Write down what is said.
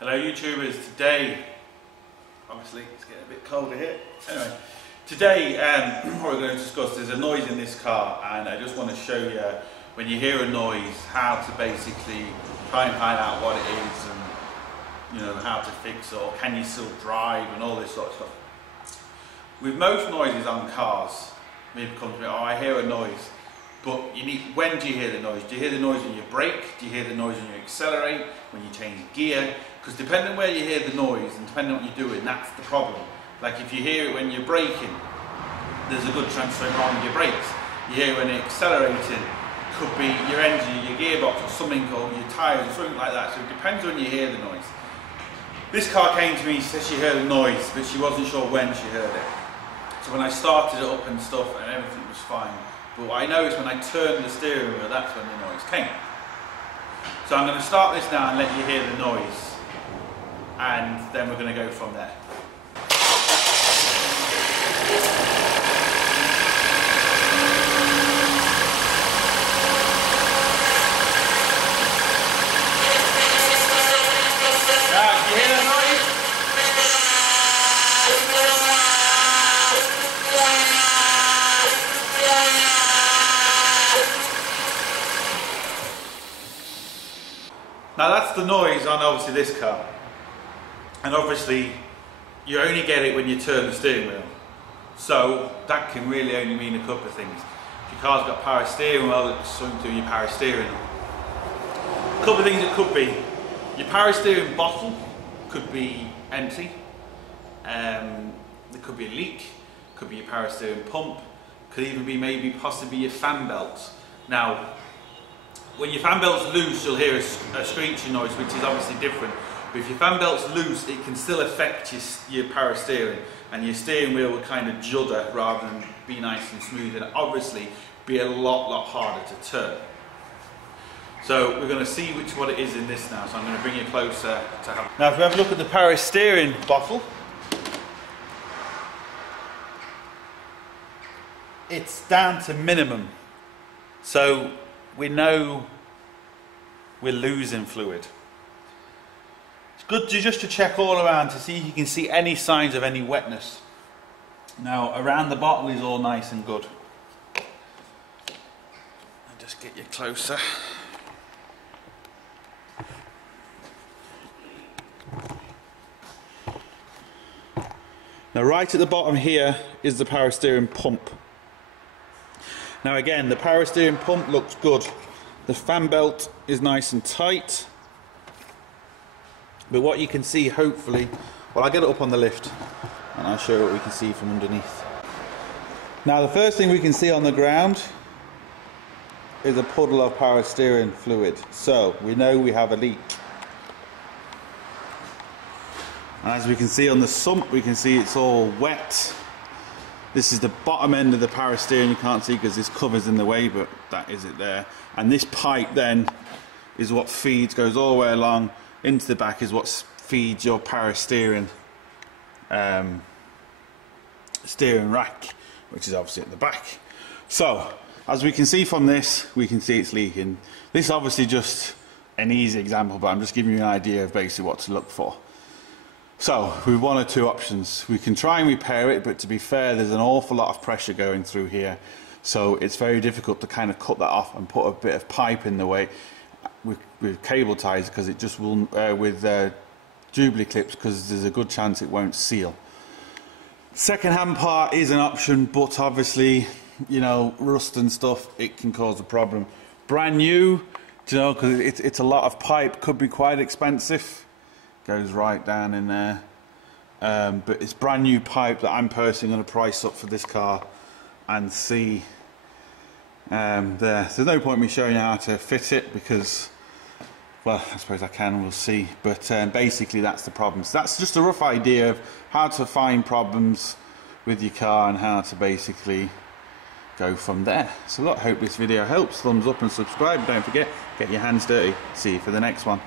Hello YouTubers, today, obviously it's getting a bit colder here, anyway, today what we're going to discuss, there's a noise in this car and I just want to show you when you hear a noise how to basically try and find out what it is and you know how to fix it, or can you still drive and all this sort of stuff. With most noises on cars, people come to me, oh I hear a noise, but you need, when do you hear the noise? Do you hear the noise when you brake? Do you hear the noise when you accelerate? When you change gear? Because depending where you hear the noise and depending on what you're doing, that's the problem. Like if you hear it when you're braking, there's a good chance something wrong with your brakes. You hear when you're accelerating, could be your engine, your gearbox or something, or your tyres or something like that. So it depends when you hear the noise. This car came to me, said she heard a noise, but she wasn't sure when she heard it. So when I started it up and stuff and everything was fine. But what I noticed when I turned the steering wheel, that's when the noise came. So I'm going to start this now and let you hear the noise, and then we're going to go from there. Now, do you hear that noise? Now that's the noise on obviously this car, and obviously you only get it when you turn the steering wheel, so that can really only mean a couple of things. If your car's got power steering, well it's something to do with your power steering. A couple of things it could be, your power steering bottle could be empty, there could be a leak, could be your power steering pump, could even be maybe possibly your fan belt. Now when your fan belt's loose, you'll hear a screeching noise, which is obviously different. But if your fan belt's loose, it can still affect your power steering, and your steering wheel will kind of judder rather than be nice and smooth, and obviously be a lot harder to turn. So we're going to see what it is in this now. So I'm going to bring you closer to have. Now, if we have a look at the power steering bottle, it's down to minimum. So we know we're losing fluid. It's good just to check all around to see if you can see any signs of any wetness. Now around the bottle is all nice and good. I'll just get you closer. Now right at the bottom here is the power steering pump. Now again, the power steering pump looks good. The fan belt is nice and tight. But what you can see, hopefully, well, I'll get it up on the lift and I'll show you what we can see from underneath. Now the first thing we can see on the ground is a puddle of power steering fluid. So we know we have a leak. And as we can see on the sump, we can see it's all wet. This is the bottom end of the power steering, you can't see because this cover's in the way, but that is it there. And this pipe then is what feeds, goes all the way along into the back, is what feeds your power steering steering rack, which is obviously at the back. So as we can see from this, we can see it's leaking. This is obviously just an easy example, but I'm just giving you an idea of basically what to look for. So we have one or two options. We can try and repair it, but to be fair, there's an awful lot of pressure going through here, so it's very difficult to kind of cut that off and put a bit of pipe in the way with cable ties, because it just will with Jubilee clips, because there's a good chance it won't seal. Second hand part is an option, but obviously, you know, rust and stuff, it can cause a problem. Brand new, you know, because it's a lot of pipe, could be quite expensive. Goes right down in there, but it's brand new pipe that I'm personally going to price up for this car and see there's no point in me showing you how to fit it because, well, I suppose I can, we'll see, but basically that's the problem. So that's just a rough idea of how to find problems with your car and how to basically go from there. So look, hope this video helps. Thumbs up and subscribe, don't forget, get your hands dirty. See you for the next one.